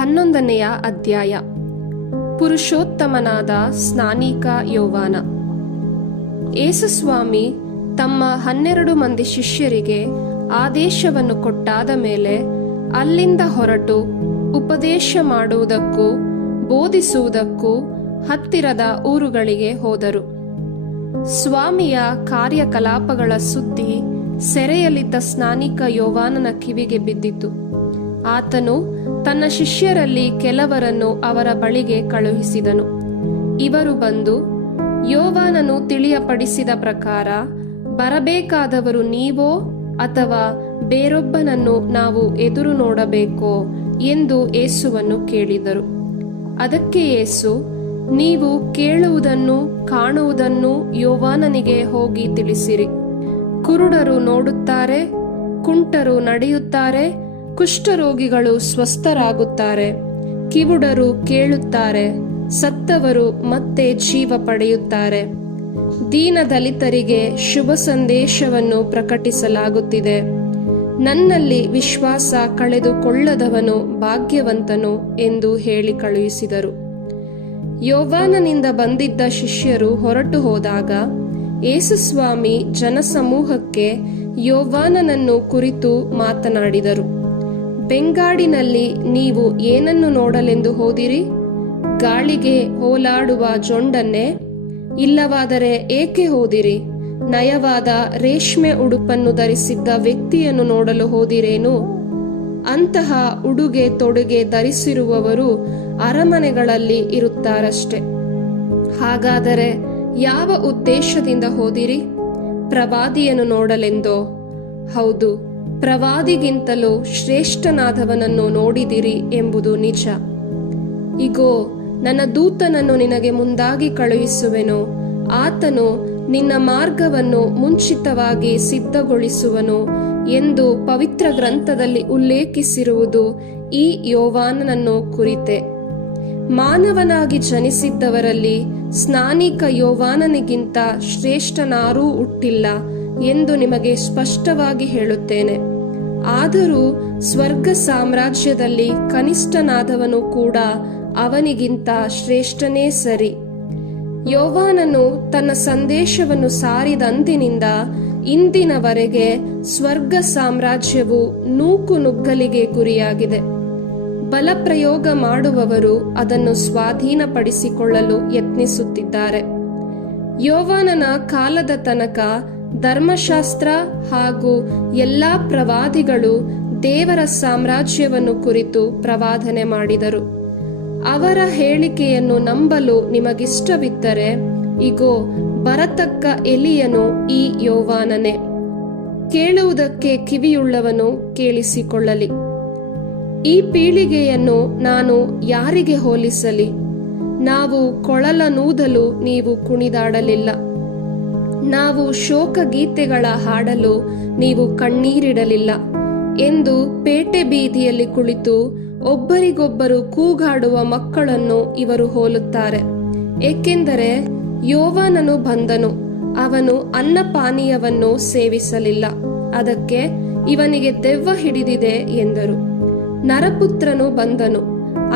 11ನೆಯ ಅಧ್ಯಾಯ. ಪುರುಷೋತ್ತಮನಾದ ಸ್ನಾನಿಕ ಯೋವಾನ. ಯೇಸುಸ್ವಾಮಿ ತಮ್ಮ 12 ಮಂದಿ ಶಿಷ್ಯರಿಗೆ ಆದೇಶವನ್ನು ಕೊಟ್ಟಾದ ಮೇಲೆ ಅಲ್ಲಿಂದ ಹೊರಟು ಉಪದೇಶ ಮಾಡುವುದಕ್ಕೂ ಬೋಧಿಸುವುದಕ್ಕೂ ಹತ್ತಿರದ ಊರುಗಳಿಗೆ ಹೋದರು. ಸ್ವಾಮಿಯ ಕಾರ್ಯಕಲಾಪಗಳ ಸುದ್ದಿ ಸೆರೆಯಲ್ಲಿದ್ದ ಸ್ನಾನಿಕ ಯೋವಾನನ ಕಿವಿಗೆ ಬಿದ್ದಿತು. ಆತನು ತನ್ನ ಶಿಷ್ಯರಲ್ಲಿ ಕೆಲವರನ್ನು ಅವರ ಬಳಿಗೆ ಕಳುಹಿಸಿದನು. ಇವರು ಬಂದು, ಯೋವಾನನು ತಿಳಿಯಪಡಿಸಿದ ಪ್ರಕಾರ ಬರಬೇಕಾದವರು ನೀವೋ ಅಥವಾ ಬೇರೊಬ್ಬನನ್ನು ನಾವು ಎದುರು ನೋಡಬೇಕೋ ಎಂದು ಯೇಸುವನ್ನು ಕೇಳಿದರು. ಅದಕ್ಕೆ ಯೇಸು, ನೀವು ಕೇಳುವುದನ್ನು ಕಾಣುವುದನ್ನು ಯೋವಾನನಿಗೆ ಹೋಗಿ ತಿಳಿಸಿರಿ. ಕುರುಡರು ನೋಡುತ್ತಾರೆ, ಕುಂಟರು ನಡೆಯುತ್ತಾರೆ, ಕುಷ್ಠರೋಗಿಗಳು ಸ್ವಸ್ಥರಾಗುತ್ತಾರೆ, ಕಿವುಡರು ಕೇಳುತ್ತಾರೆ, ಸತ್ತವರು ಮತ್ತೆ ಜೀವ ಪಡೆಯುತ್ತಾರೆ, ದೀನದಲಿತರಿಗೆ ಶುಭ ಸಂದೇಶವನ್ನು ಪ್ರಕಟಿಸಲಾಗುತ್ತಿದೆ. ನನ್ನಲ್ಲಿ ವಿಶ್ವಾಸ ಕಳೆದುಕೊಳ್ಳದವನು ಭಾಗ್ಯವಂತನು ಎಂದು ಹೇಳಿ ಕಳುಹಿಸಿದರು. ಯೋವಾನನಿಂದ ಬಂದಿದ್ದ ಶಿಷ್ಯರು ಹೊರಟು ಹೋದಾಗ ಯೇಸುಸ್ವಾಮಿ ಜನಸಮೂಹಕ್ಕೆ ಯೋವಾನನನ್ನು ಕುರಿತು ಮಾತನಾಡಿದರು. ಬೆಂಗಾಡಿನಲ್ಲಿ ನೀವು ಏನನ್ನು ನೋಡಲೆಂದು ಹೋದಿರಿ? ಗಾಳಿಗೆ ಹೋಲಾಡುವ ಜೊಂಡನ್ನೇ? ಇಲ್ಲವಾದರೆ ಏಕೆ ಹೋದಿರಿ? ನಯವಾದ ರೇಷ್ಮೆ ಉಡುಪನ್ನು ಧರಿಸಿದ್ದ ವ್ಯಕ್ತಿಯನ್ನು ನೋಡಲು ಹೋದಿರೇನು? ಅಂತಹ ಉಡುಗೆ ತೊಡುಗೆ ಧರಿಸಿರುವವರು ಅರಮನೆಗಳಲ್ಲಿ ಇರುತ್ತಾರಷ್ಟೆ. ಹಾಗಾದರೆ ಯಾವ ಉದ್ದೇಶದಿಂದ ಹೋದಿರಿ? ಪ್ರವಾದಿಯನ್ನು ನೋಡಲೆಂದೋ? ಹೌದು, ಪ್ರವಾದಿಗಿಂತಲೂ ಶ್ರೇಷ್ಠನಾದವನನ್ನು ನೋಡಿದಿರಿ ಎಂಬುದು ನಿಜ. ಇಗೋ, ನನ್ನ ದೂತನನ್ನು ನಿನಗೆ ಮುಂದಾಗಿ ಕಳುಹಿಸುವೆನು. ಆತನು ನಿನ್ನ ಮಾರ್ಗವನ್ನು ಮುಂಚಿತವಾಗಿ ಸಿದ್ಧಗೊಳಿಸುವನು ಎಂದು ಪವಿತ್ರ ಗ್ರಂಥದಲ್ಲಿ ಉಲ್ಲೇಖಿಸಿರುವುದು ಈ ಯೋವಾನನನ್ನು ಕುರಿತೆ. ಮಾನವನಾಗಿ ಜನಿಸಿದ್ದವರಲ್ಲಿ ಸ್ನಾನಿಕ ಯೋವಾನನಿಗಿಂತ ಶ್ರೇಷ್ಠನಾರೂ ಹುಟ್ಟಿಲ್ಲ ಎಂದು ನಿಮಗೆ ಸ್ಪಷ್ಟವಾಗಿ ಹೇಳುತ್ತೇನೆ. ಆದರೂ ಸ್ವರ್ಗ ಸಾಮ್ರಾಜ್ಯದಲ್ಲಿ ಕನಿಷ್ಠನಾದವನು ಕೂಡ ಅವನಿಗಿಂತ ಶ್ರೇಷ್ಠನೇ ಸರಿ. ಯೋವಾನನು ತನ್ನ ಸಂದೇಶವನ್ನು ಸಾರಿದಂದಿನಿಂದ ಇಂದಿನವರೆಗೆ ಸ್ವರ್ಗ ಸಾಮ್ರಾಜ್ಯವು ನೂಕುನುಗ್ಗಲಿಗೆ ಗುರಿಯಾಗಿದೆ. ಬಲಪ್ರಯೋಗ ಮಾಡುವವರು ಅದನ್ನು ಸ್ವಾಧೀನಪಡಿಸಿಕೊಳ್ಳಲು ಯತ್ನಿಸುತ್ತಿದ್ದಾರೆ. ಯೋವಾನನ ಕಾಲದ ತನಕ ಧರ್ಮಶಾಸ್ತ್ರ ಹಾಗೂ ಎಲ್ಲಾ ಪ್ರವಾದಿಗಳು ದೇವರ ಸಾಮ್ರಾಜ್ಯವನ್ನು ಕುರಿತು ಪ್ರವಾದನೆ ಮಾಡಿದರು. ಅವರ ಹೇಳಿಕೆಯನ್ನು ನಂಬಲು ನಿಮಗಿಷ್ಟವಿದ್ದರೆ, ಇಗೋ, ಬರತಕ್ಕ ಎಲಿಯನು ಈ ಯೋವಾನನೇ. ಕೇಳುವುದಕ್ಕೆ ಕಿವಿಯುಳ್ಳವನು ಕೇಳಿಸಿಕೊಳ್ಳಲಿ. ಈ ಪೀಳಿಗೆಯನ್ನು ನಾನು ಯಾರಿಗೆ ಹೋಲಿಸಲಿ? ನಾವು ಕೊಳಲನೂದಲು ನೀವು ಕುಣಿದಾಡಲಿಲ್ಲ, ನಾವು ಶೋಕ ಗೀತೆಗಳ ಹಾಡಲು ನೀವು ಕಣ್ಣೀರಿಡಲಿಲ್ಲ ಎಂದು ಪೇಟೆ ಬೀದಿಯಲ್ಲಿ ಕುಳಿತು ಒಬ್ಬರಿಗೊಬ್ಬರು ಕೂಗಾಡುವ ಮಕ್ಕಳನ್ನು ಇವರು ಹೋಲುತ್ತಾರೆ. ಏಕೆಂದರೆ ಯೋವಾನನು ಬಂದನು, ಅವನು ಅನ್ನಪಾನೀಯವನ್ನು ಸೇವಿಸಲಿಲ್ಲ, ಅದಕ್ಕೆ ಇವನಿಗೆ ದೆವ್ವ ಹಿಡಿದಿದೆ ಎಂದರು. ನರಪುತ್ರನು ಬಂದನು,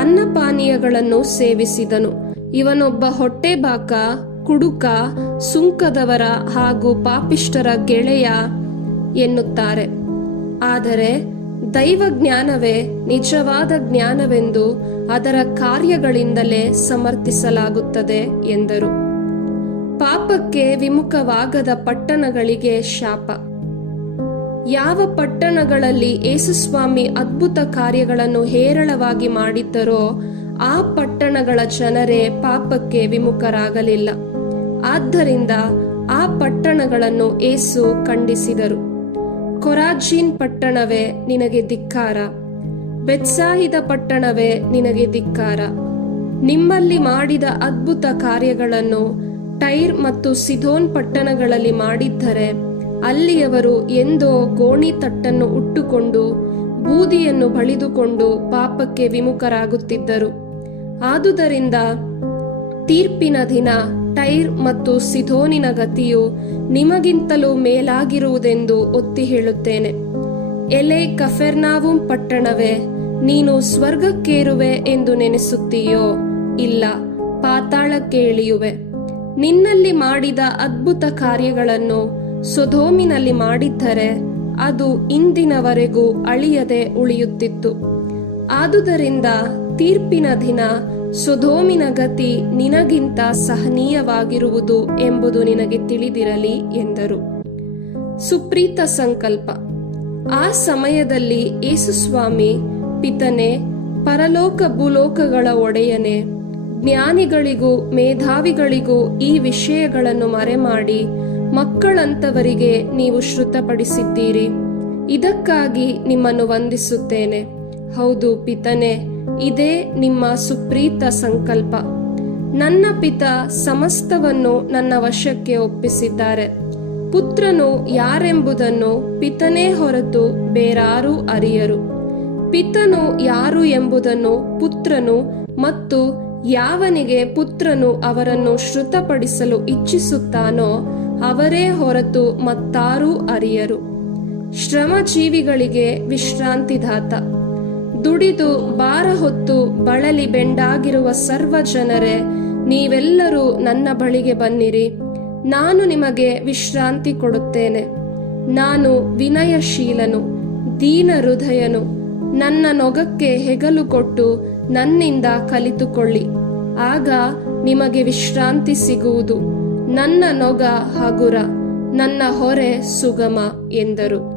ಅನ್ನಪಾನೀಯಗಳನ್ನು ಸೇವಿಸಿದನು, ಇವನೊಬ್ಬ ಹೊಟ್ಟೆಬಾಕ, ಕುಡುಕ, ಸುಂಕದವರ ಹಾಗೂ ಪಾಪಿಷ್ಠರ ಗೆಳೆಯ ಎನ್ನುತ್ತಾರೆ. ಆದರೆ ದೈವಜ್ಞಾನವೇ ನಿಜವಾದ ಜ್ಞಾನವೆಂದು ಅದರ ಕಾರ್ಯಗಳಿಂದಲೇ ಸಮರ್ಥಿಸಲಾಗುತ್ತದೆ ಎಂದರು. ಪಾಪಕ್ಕೆ ವಿಮುಖವಾಗದ ಪಟ್ಟಣಗಳಿಗೆ ಶಾಪ. ಯಾವ ಪಟ್ಟಣಗಳಲ್ಲಿ ಯೇಸುಸ್ವಾಮಿ ಅದ್ಭುತ ಕಾರ್ಯಗಳನ್ನು ಹೇರಳವಾಗಿ ಮಾಡಿದ್ದರೋ ಆ ಪಟ್ಟಣಗಳ ಜನರೇ ಪಾಪಕ್ಕೆ ವಿಮುಖರಾಗಲಿಲ್ಲ. ಆದ್ದರಿಂದ ಆ ಪಟ್ಟಣಗಳನ್ನು ಯೇಸು ಖಂಡಿಸಿದರು. ಕೊರಾಜಿನ್ ಪಟ್ಟಣವೇ ನಿನಗೆ ಧಿಕ್ಕಾರ, ಬೆತ್ಸಾಯಿದ ಪಟ್ಟಣವೇ ನಿನಗೆ ಧಿಕ್ಕಾರ. ನಿಮ್ಮಲ್ಲಿ ಮಾಡಿದ ಅದ್ಭುತ ಕಾರ್ಯಗಳನ್ನು ಟೈರ್ ಮತ್ತು ಸಿದೋನ್ ಪಟ್ಟಣಗಳಲ್ಲಿ ಮಾಡಿದ್ದರೆ ಅಲ್ಲಿಯವರು ಎಂದೋ ಗೋಣಿ ತಟ್ಟನ್ನು ಉಟ್ಟುಕೊಂಡು ಬೂದಿಯನ್ನು ಬಳಿದುಕೊಂಡು ಪಾಪಕ್ಕೆ ವಿಮುಖರಾಗುತ್ತಿದ್ದರು. ಆದುದರಿಂದ ತೀರ್ಪಿನ ದಿನ ಟೈರ್ ಮತ್ತು ಸಿದೋನಿನ ಗತಿಯು ನಿಮಗಿಂತಲೂ ಮೇಲಾಗಿರುವುದೆಂದು ಒತ್ತಿ ಹೇಳುತ್ತೇನೆ. ಎಲೆ ಕಫೆರ್ನಾವುಮ್ ಪಟ್ಟಣವೇ, ನೀನು ಸ್ವರ್ಗಕ್ಕೇರುವೆ ಎಂದು ನೆನೆಸುತ್ತೀಯೋ? ಇಲ್ಲ, ಪಾತಾಳಕ್ಕೆ ಇಳಿಯುವೆ. ನಿನ್ನಲ್ಲಿ ಮಾಡಿದ ಅದ್ಭುತ ಕಾರ್ಯಗಳನ್ನು ಸೊದೋಮಿನಲ್ಲಿ ಮಾಡಿದ್ದರೆ ಅದು ಇಂದಿನವರೆಗೂ ಅಳಿಯದೆ ಉಳಿಯುತ್ತಿತ್ತು. ಆದುದರಿಂದ ತೀರ್ಪಿನ ದಿನ ಸೊದೋಮಿನ ಗತಿ ನಿನಗಿಂತ ಸಹನೀಯವಾಗಿರುವುದು ಎಂಬುದು ನಿನಗೆ ತಿಳಿದಿರಲಿ ಎಂದರು. ಸುಪ್ರೀತ ಸಂಕಲ್ಪ. ಆ ಸಮಯದಲ್ಲಿ ಯೇಸುಸ್ವಾಮಿ, ಪಿತನೇ, ಪರಲೋಕ ಭೂಲೋಕಗಳ ಒಡೆಯನೇ, ಜ್ಞಾನಿಗಳಿಗೂ ಮೇಧಾವಿಗಳಿಗೂ ಈ ವಿಷಯಗಳನ್ನು ಮರೆಮಾಡಿ ಮಕ್ಕಳಂತವರಿಗೆ ನೀವು ಶ್ರುತಪಡಿಸಿದ್ದೀರಿ. ಇದಕ್ಕಾಗಿ ನಿಮ್ಮನ್ನು ವಂದಿಸುತ್ತೇನೆ. ಹೌದು ಪಿತನೇ, ಇದೇ ನಿಮ್ಮ ಸುಪ್ರೀತ ಸಂಕಲ್ಪ. ನನ್ನ ಪಿತ ಸಮಸ್ತವನ್ನು ನನ್ನ ವಶಕ್ಕೆ ಒಪ್ಪಿಸಿದ್ದಾರೆ. ಪುತ್ರನು ಯಾರೆಂಬುದನ್ನು ಪಿತನೇ ಹೊರತು ಬೇರಾರೂ ಅರಿಯರು. ಪಿತನು ಯಾರು ಎಂಬುದನ್ನು ಪುತ್ರನು ಮತ್ತು ಯಾವನಿಗೆ ಪುತ್ರನು ಅವರನ್ನು ಶ್ರುತಪಡಿಸಲು ಇಚ್ಛಿಸುತ್ತಾನೋ ಅವರೇ ಹೊರತು ಮತ್ತಾರೂ ಅರಿಯರು. ಶ್ರಮಜೀವಿಗಳಿಗೆ ವಿಶ್ರಾಂತಿದಾತ. ದುಡಿದು ಭಾರ ಹೊತ್ತು ಬಳಲಿ ಬೆಂಡಾಗಿರುವ ಸರ್ವ ಜನರೇ, ನೀವೆಲ್ಲರೂ ನನ್ನ ಬಳಿಗೆ ಬನ್ನಿರಿ, ನಾನು ನಿಮಗೆ ವಿಶ್ರಾಂತಿ ಕೊಡುತ್ತೇನೆ. ನಾನು ವಿನಯಶೀಲನು, ದೀನ ಹೃದಯನು. ನನ್ನ ನೊಗಕ್ಕೆ ಹೆಗಲು ಕೊಟ್ಟು ನನ್ನಿಂದ ಕಲಿತುಕೊಳ್ಳಿ, ಆಗ ನಿಮಗೆ ವಿಶ್ರಾಂತಿ ಸಿಗುವುದು. ನನ್ನ ನೊಗ ಹಗುರ, ನನ್ನ ಹೊರೆ ಸುಗಮ ಎಂದರು.